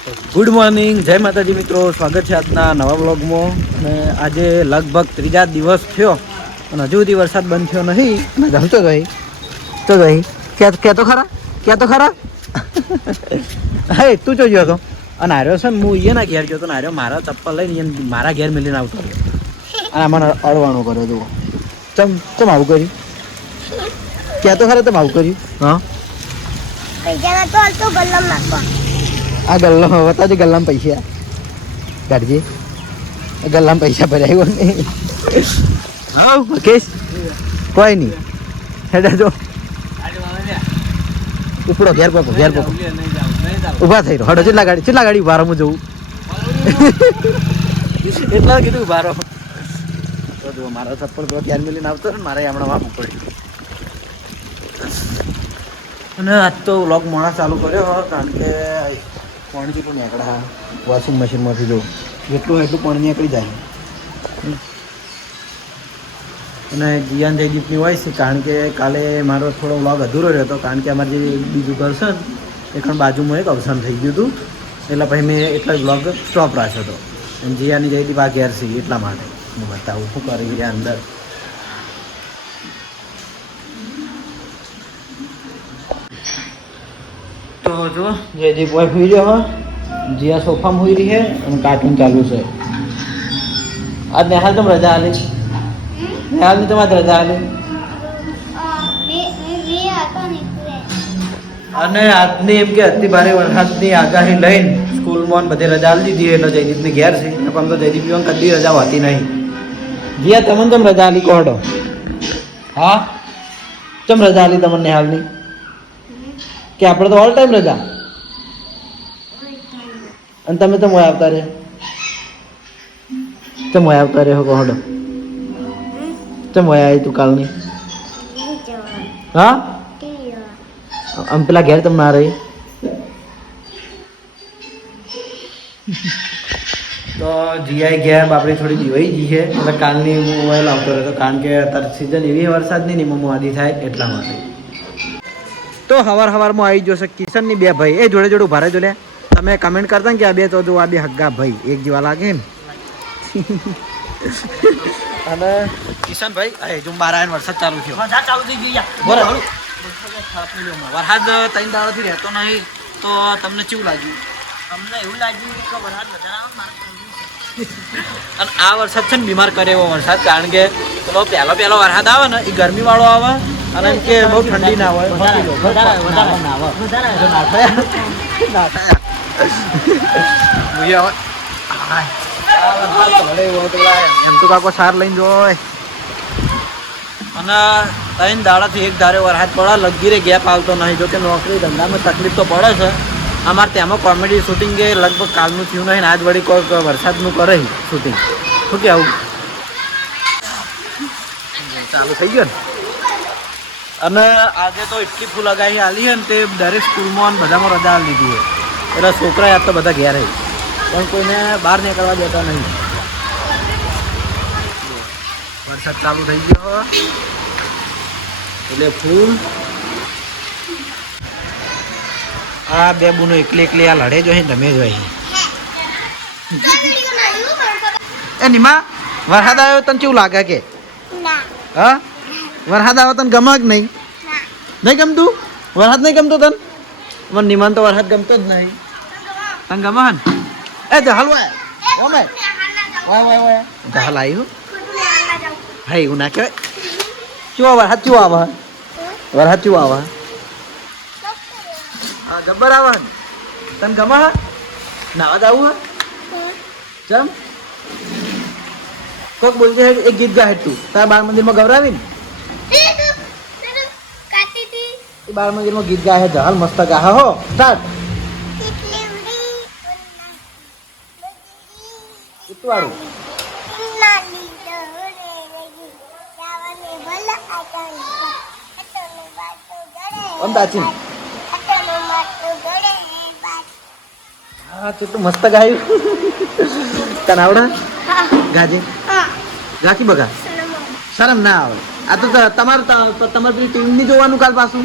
Good morning જય માતાજી મિત્રો. સ્વાગત છે આજના નવા બ્લોગમાં અને આજે લગભગ ત્રીજા દિવસ થયો. અને હજુ સુધી વરસાદ બંધ થયો નહીં. અને જમતો ગઈ. તો ગઈ. ક્યાં ક્યાં તો ખરા? ક્યાં તો ખરા? હે તું જો ગયો હતો અને હાર્યો છે ને હું અહીંયા ઘેર ગયો હતો ને હાર્યો મારા ચપ્પલ લઈને મારા ઘેર મેલીને આવતો રહ્યો. અને મને અડવાનો કર્યો જુઓ. ચમ ચમ આવું કર્યું? ક્યાં તો ખરા તમે આવું કર્યું? હા? આ ગલ્લો બતાવજે ગલ્લામાં પૈસા. કાઢજે. ગલ્લામાં પૈસા ભરાય આવ્યો ને હા મુકેશ. કોઈ નહીં. હેડા જો. ઉપડો ઘેર પકો ઘેર પકો. ઊભા થઈ રહ્યો હડો કેટલા ગાડી કેટલા ગાડી ઊભા હું જવું એટલા કીધું ઊભા રહો. જુઓ મારા ચપ્પલ પેલો ક્યાર મિલીને આવતો ને મારે હમણાં વાપવું પડ્યું અને આજ તો વ્લોગ મોડા ચાલુ કર્યો કારણ કે પાણી કેટલું નીકળે હા વોશિંગ મશીનમાંથી જો, જેટલું હોય એટલું પાણી નીકળી જાય. અને જીયાન જયદીપની હોય છે, કારણ કે કાલે મારો થોડો વ્લોગ અધૂરો રહ્યો હતો, કારણ કે અમારે જે બીજું ઘર છે એ પણ બાજુમાં એક અવસાન થઈ ગયું હતું, એટલે પછી મેં એટલો વ્લોગ સ્ટોપ રાખ્યો હતો. અને જીયાની જયદીપ આ ઘેર છે એટલા માટે. હું બતાવું, શું કરી અંદર? તો જો જયદીપ ભાઈ હુઈ રહ્યો જીયા સોફામાં હુઈ રહી છે અને કાર્ટૂન ચાલુ છે. આજ નેહાલ તમે રજા આલી નેહાલની તમારે રજા આલી. અને આજની એમ કે અતિ ભારે વરસાદની આગાહી લઈને સ્કૂલમાં બધે રજા આલી દીધી એટલે જયદીપની ઘેર છે. પણ તો જયદીપ યુવાન કદી રજા હોતી નહીં. જીયા, તમને તમે રજા આલી? કોડો. હા? ચમ રજા આલી તમને નેહાલની? કે આપણે તો ઓલ ટાઈમ રજા. અને તમે તો મોય આવતા રહે. તો મોય આવતા રહે કોહડો તો મોય આવી તું કાલની. હા? આમ પેલા ઘેર તમે ના રહી. તો જીઆઈ ગયા બાપડી થોડી દીવાઈ ગઈ છે. એટલે કાલની હું મોબાઈલ આવતો રહેતો. કારણ કે અત્યારે સિઝન એવી વરસાદની નહીં મમ્મા થાય એટલા માટે. તો હવાર હવારમાં આવી જશે કિશનની બે ભાઈ. એ જોડે જોડે ભારે જોડે. તમે કમેન્ટ કરતા ને કે આ બે તો જો આ બે હગ્ગા ભાઈ એક જેવા લાગે ને અને કિશન ભાઈ આ હજુ બાર આવીને વરસાદ ચાલુ થયો. વરસાદ ચાલુ થઈ ગયો યાર. બરાબર વરસાદ ત્રણ દાડાથી રહેતો નહીં તો તમને કેવું લાગ્યું? અમને એવું લાગ્યું કે વરસાદ વધારે આવે. અને આ વરસાદ છે ને બીમાર કરે એવો વરસાદ કારણ કે પેલો પહેલો પહેલો વરસાદ આવે ને એ ગરમી વાળો આવે. અને કે બહુ ઠંડી ના હોય એમ તો કાકો સાર લઈને જોય અને ત્રણ દાડાથી એક ધારે વરસાદ પડે લગીરે ગેપ આવતો નહીં. જો કે નોકરી ધંધામાં તકલીફ તો પડે છે. અમારે તેમાં કોમેડી શૂટિંગ એ લગભગ કાલનું થયું નહીં આજ વળી કોઈક વરસાદનું કરે શૂટિંગ શું કે આવું? ચાલુ થઈ ગયો ને? અને આજે તો એટલી ફૂલ આગાહી આલી છે ને તે દરેક સ્કૂલમાં બધામાં રજા આલી દીધી છે એટલે છોકરા યાદ તો બધા ઘેર પણ કોઈને બહાર નીકળવા દેતા નહીં. વરસાદ ચાલુ થઈ ગયો એટલે ફૂલ. આ બે બુનો એકલી એકલી આ લડે જો તમે જો એ નિમા વરસાદ આવ્યો તને કેવું લાગે કે? હા? વરસાદ આવે તને ગમે કે નહીં નહીં ગમતું? વરસાદ નહીં ગમતો તને? મને નિમાન તો વરસાદ ગમતો જ નહીં. તને ગમે. હન એ તો વાય ઓમે વાય વાય વાય. જહાલ આવ્યું હા. એવું ના કહેવાય. ચું વરસાદ ચું આવે. વરસાદ ચું આવે. હા ગબ્બર આવે. તને ગમે નાવા જાવું હા? ચમ? કોક બોલજે એક ગીત ગાય તું. તારા બાળ મંદિરમાં ગૌરાવી ને એ બાળ મંદિરમાં ગીત ગાય છે હાલ મસ્ત ગાહે હો સ્ટાર્ટ. ઓમ તાચીન હા કેટલું મસ્ત ગાયું. તને આવડે? ગાજે. ગાકી બગા. શરમ ના આવે. આ તો તમારે તમારું પેલી ટીમની જોવાનું કાલ પાછું.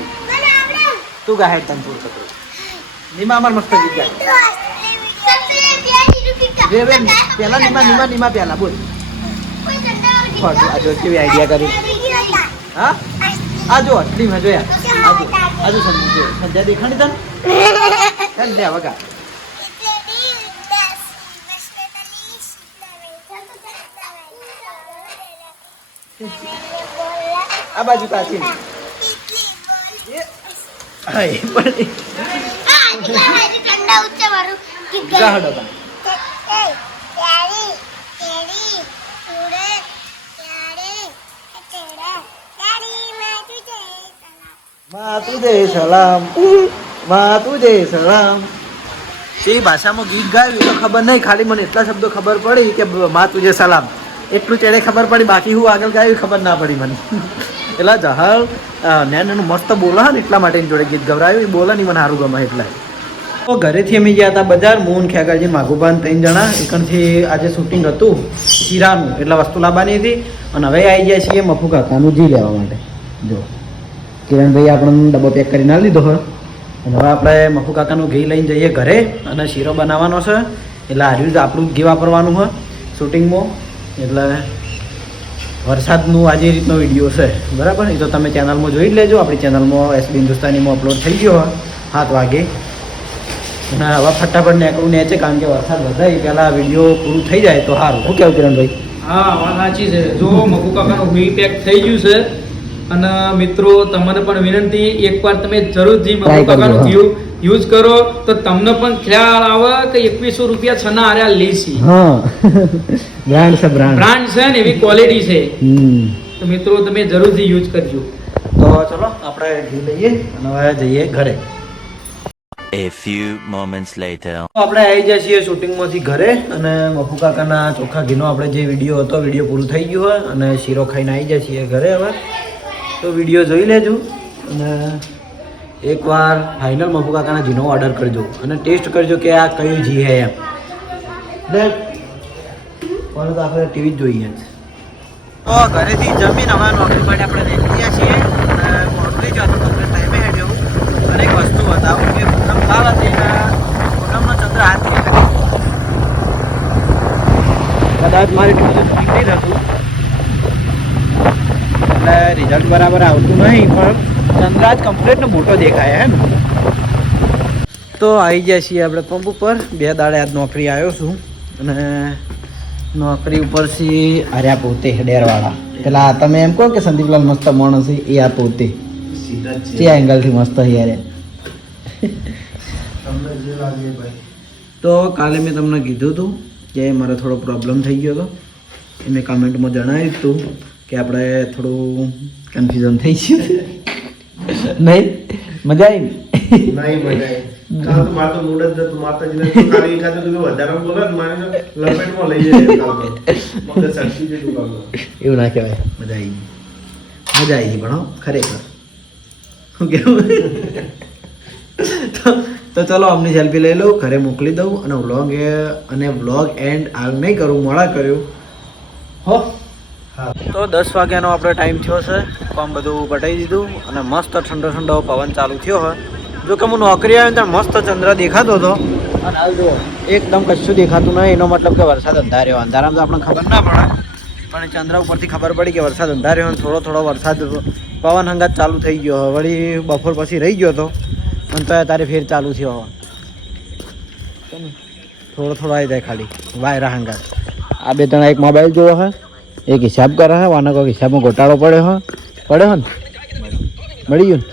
તું ગાહે તને થોડું નીમા અમાર મસ્ત ગીત ગાય. બે બે પેલા નીમા, નિમા નિમા, પેલા, બોલ. ખોટું આ જો કેવી આઈડિયા કરી. હા? આ જો અટલીમાં જોયા આ જો આ જો સંધ્યા જો. સંધ્યા દેખાણી તને? લે વગા આ બાજુ પાછી. હા એ પણ ઠંડા ઉચ્ચ મારું ગાહડો બા. માં તુજે સલામમાં દે સલામ એ ભાષામાં ગીત ગાયું એ તો ખબર નહીં ખાલી મને એટલા શબ્દો ખબર પડી કે મા તુજે સલામ એટલું ચેડે ખબર પડી બાકી હું આગળ ગાયું ખબર ના પડી મને એટલા જહાલ નેન એનું મસ્ત બોલા એટલા માટે જોડે ગીત ગવરાયું. એ બોલા નહીં મને સારું ગમે એટલે. તો ઘરેથી અમે ગયા હતા બજાર મોહન ખેગાજી માઘુબાન ત્રણ જણા. એકણથી આજે શૂટિંગ હતું, શીરાનું, એટલે વસ્તુ લાવવાની હતી. અને હવે આવી ગયા છીએ મફુ કાકાનું જી લેવા માટે. જો કિરણભાઈ આપણને ડબ્બો પેક કરીને ના લીધો હોય અને હવે આપણે મફુ કાકાનું ઘી લઈને જઈએ ઘરે અને શીરો બનાવવાનો છે. એટલે હાર્યું આપણું ઘી વાપરવાનું હોય શૂટિંગમાં એટલે વરસાદનું આજે રીતનો વીડિયો છે. બરાબર? એ તો તમે ચેનલમાં જોઈ જ લેજો. આપણી ચેનલમાં એસબી હિન્દુસ્તાનીમાં અપલોડ થઈ ગયો હોય સાત વાગે. અને હવે ફટાફટ નેકળું ને છે કારણ કે વરસાદ વધારે. પહેલાં વીડિયો પૂરું થઈ જાય તો સારું. શું કહેવું કિરણભાઈ? હા વાત સાચી છે. જો મકુ કાકાનું વી પેક થઈ ગયું છે અને મિત્રો તમને પણ વિનંતી એકવાર તમે જરૂરથી મકુ કાકાનું ઘી યુઝ કરો તો તમને પણ ખ્યાલ આવે કે એકવીસો રૂપિયા છના આર્યા લેસી. હા. બ્રાન્ડ છે બ્રાન્ડ બ્રાન્ડ છે ને એવી ક્વોલિટી છે. હમ. તો મિત્રો તમે જરૂરથી યુઝ કરજો. તો ચલો આપણે ઘી લઈએ અને હવે જઈએ ઘરે. A few moments later. આપણે આવી જાય છીએ શૂટિંગમાંથી ઘરે અને મફુ કાકાના ચોખ્ખા ઘીનો આપણે જે વીડિયો હતો વીડિયો પૂરું થઈ ગયો હોય અને શીરો ખાઈને આવી જાય છીએ ઘરે હવે. તો વીડિયો જોઈ લેજો અને એકવાર ફાઇનલ મફુ કાકાના ઘીનો ઓર્ડર કરજો અને ટેસ્ટ કરજો કે આ કયું ઘી હે એમ. પણ તો આપણે ટીવી જ જોઈએ. તો ઘરેથી જમીન હવે નોકરી માટે આપણે નીકળ્યા છીએ. અને જ હતું તમને ટાઈમે હેડ્યો. અને એક વસ્તુ બતાવું કે પૂનમ ભાવ હતી પૂનમનો ચંદ્ર હાથ કદાચ મારી ટૂંકું નહીં થતું. એટલે રિઝલ્ટ બરાબર આવતું નહીં પણ ચંદ્ર કમ્પ્લેટનો મોટો દેખાય હે ને? તો આવી ગયા છીએ આપણે પંપ ઉપર. બે દાડે આજ નોકરી આવ્યો છું. અને નોકરી ઉપરથી આર્યા પોતે ડેરવાળા. પેલા તમે એમ કહો કે સંદીપલાલ મસ્ત માણસ એ આ પોતે. તે એંગલથી મસ્ત યાર. તો કાલે મેં તમને કીધું હતું કે મારે થોડો પ્રોબ્લેમ થઈ ગયો હતો. એ મેં કમેન્ટમાં જણાવ્યું હતું કે આપણે થોડું કન્ફ્યુઝન થઈ ગયું નહીં મજા આવી નહીં મજા આવી. કાલ તો મારે તો મૂડ જ નતું. માતાજીને તો કીધું વધારે બોલે ને મારે લપેટમાં લઈ જાય કાલ તો. મગજ સરકી ગયું કાલનું. એવું ના કહેવાય મજા આવી મજા આવી પણ ખરેખર શું કેવું તો તો ચલો અમની સેલ્ફી લઈ લઉં ઘરે મોકલી દઉં અને વ્લોગ અને વ્લોગ એન્ડ હાલ નહીં કરું મોડા કર્યું હો તો દસ વાગ્યાનો આપણો ટાઈમ થયો છે. કામ બધું પટાઈ દીધું અને મસ્ત ઠંડો ઠંડો પવન ચાલુ થયો હોય જો કે હું નોકરી આવ્યો ત્યાં મસ્ત ચંદ્ર દેખાતો હતો. અને હાલ જુઓ, એકદમ કશું દેખાતું નહીં. એનો મતલબ કે વરસાદ અંધાર્યો. અંધારામાં તો આપણને ખબર ના પડે. પણ ચંદ્ર ઉપરથી ખબર પડી કે વરસાદ અંધાર્યો અને થોડો થોડો વરસાદ પવન હંગાત ચાલુ થઈ ગયો હવે વળી બપોર પછી રહી ગયો હતો અને તો તારે ફેર ચાલુ થયો હવે થોડો થોડો આવી જાય ખાલી. વાયરા હંગાત. આ બે ત્રણ એક મોબાઈલ જોવો હે. એક હિસાબ કરે હે વાના કોઈ હિસાબમાં ઘોટાળો પડ્યો હો. પડ્યો હો ને? મળી ગયું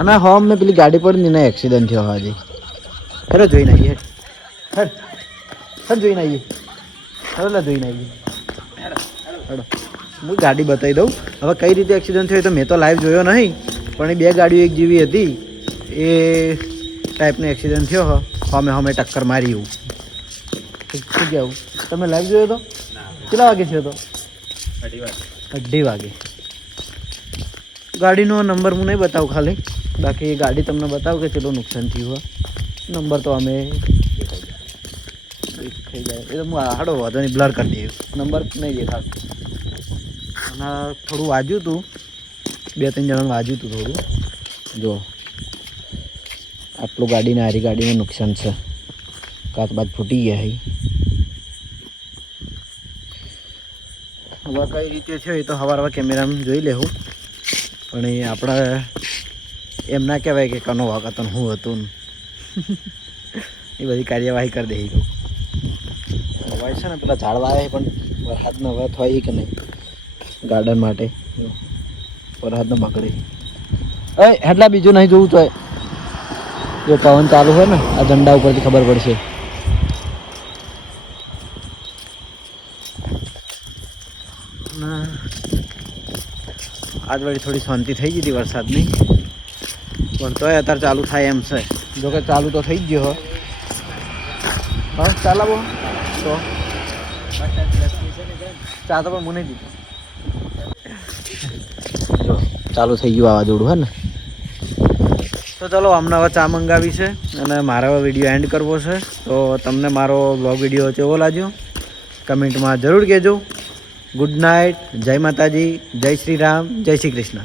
અને હા મેં પેલી ગાડી પડી ને એક્સિડન્ટ થયો હજી હેલો, જોઈને આવીએ. હેડ. હેડ. જોઈને આવીએ. હેલો જોઈને આવીએ. હેડો. હું ગાડી બતાવી દઉં. હવે કઈ રીતે એક્સિડન્ટ થયો તો મેં તો લાઈવ જોયો નહીં, પણ એ બે ગાડીઓ એક જેવી હતી. એ ટાઈપનો એક્સિડન્ટ થયો હો. અમે હમે ટક્કર મારી એવું શું કહેવું તમે લાઈવ જોયો તો? કેટલા વાગે થયો તો? અઢી વાગે. ગાડીનો નંબર હું નહીં બતાવું ખાલી. બાકી ગાડી તમને બતાવું કે કેટલું નુકસાન થયું હોય. નંબર તો અમે થઈ જાય એ તો હું હાડો વાંધો નહીં, બ્લર કરી દઈએ. નંબર નહીં દેખાતો અને થોડું વાજ્યું હતું. બે, ત્રણ જણાનું વાજ્યું હતું થોડું. જો, આટલું ગાડીને હારી ગાડીને નુકસાન છે. કાચ બાદ ફૂટી ગયા હઈ હવે કઈ રીતે છે એ તો સવાર હવે કેમેરામાં જોઈ લેવું. પણ એ આપણે એમ ના કહેવાય કે કનો વાક હતો ને હું હતું એ બધી કાર્યવાહી કરી દે તો હવાય છે ને પેલા ઝાડવા આવે પણ વરસાદનો હવે થાય કે નહીં? ગાર્ડન માટે. વરસાદનો પકડી એ એટલા બીજું નહીં જોવું તો જો પવન ચાલુ હોય ને આ ઝંડા ઉપરથી ખબર પડશે. આજ વળી થોડી શાંતિ થઈ ગઈ હતી વરસાદની. પણ તોય અત્યારે ચાલુ થાય એમ છે. જો કે ચાલુ તો થઈ ગયો હા. ચાલાવો. તો. ચા તો પણ મને દીધો. જો, ચાલુ થઈ ગયું વાવાઝોડું હે ને? તો ચલો અમને હવે ચા મંગાવી છે અને મારે વીડિયો એન્ડ કરવો છે. તો તમને મારો બ્લોગ વીડિયો કેવો લાગ્યો? કમેન્ટમાં જરૂર કહેજો. ગુડ નાઇટ જય માતાજી જય શ્રી રામ જય શ્રી કૃષ્ણ.